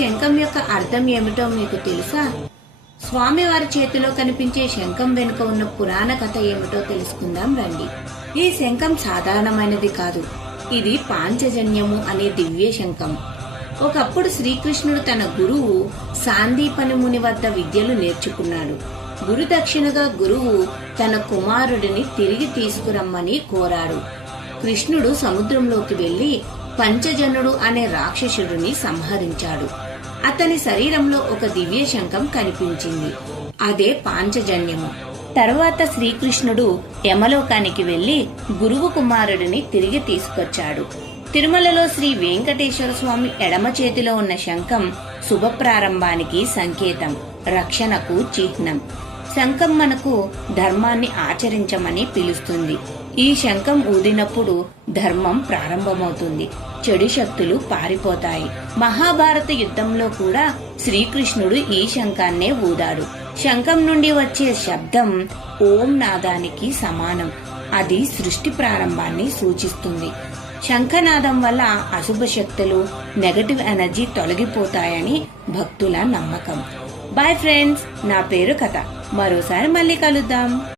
శంఖం యొక్క అర్థం ఏమిటో మీకు తెలుసా? స్వామివారి చేతిలో కనిపించే శంఖం వెనుక ఉన్న పురాణ కథ ఏమిటో తెలుసుకుందాం రండి. ఈ శంఖం సాధారణమైనది కాదు. ఇది పాంచజన్యము అనే దివ్య శంఖం. ఒకప్పుడు శ్రీకృష్ణుడు తన గురువు సాందీపని ముని వద్ద విద్యలు నేర్చుకున్నాడు. గురుదక్షిణగా గురువు తన కుమారుడిని తిరిగి తీసుకురమ్మని కోరాడు. కృష్ణుడు సముద్రంలోకి వెళ్లి పంచజనుడు అనే రాక్షసుడిని సంహరించాడు. అతని శరీరంలో ఒక దివ్య శంఖం కనిపించింది. అదే పాంచజన్యము. తర్వాత శ్రీకృష్ణుడు యమలోకానికి వెళ్లి గురువు కుమారుడిని తిరిగి తీసుకొచ్చాడు. తిరుమలలో శ్రీ వెంకటేశ్వర స్వామి ఎడమ చేతిలో ఉన్న శంఖం శుభ ప్రారంభానికి సంకేతం, రక్షణకు చిహ్నం. శంఖం మనకు ధర్మాన్ని ఆచరించమని పిలుస్తుంది. ఈ శంఖం ఊదినప్పుడు ధర్మం ప్రారంభమవుతుంది, చెడు శక్తులు పారిపోతాయి. మహాభారత యుద్ధంలో కూడా శ్రీకృష్ణుడు ఈ శంఖాన్నే ఊదాడు. శంఖం నుండి వచ్చే శబ్దం ఓం నాదానికి సమానం. అది సృష్టి ప్రారంభాన్ని సూచిస్తుంది. శంఖనాదం వల్ల అశుభ శక్తులు, నెగటివ్ ఎనర్జీ తొలగిపోతాయని భక్తుల నమ్మకం. బాయ్ ఫ్రెండ్స్, నా పేరు కథ. మరోసారి మళ్ళీ కలుద్దాం.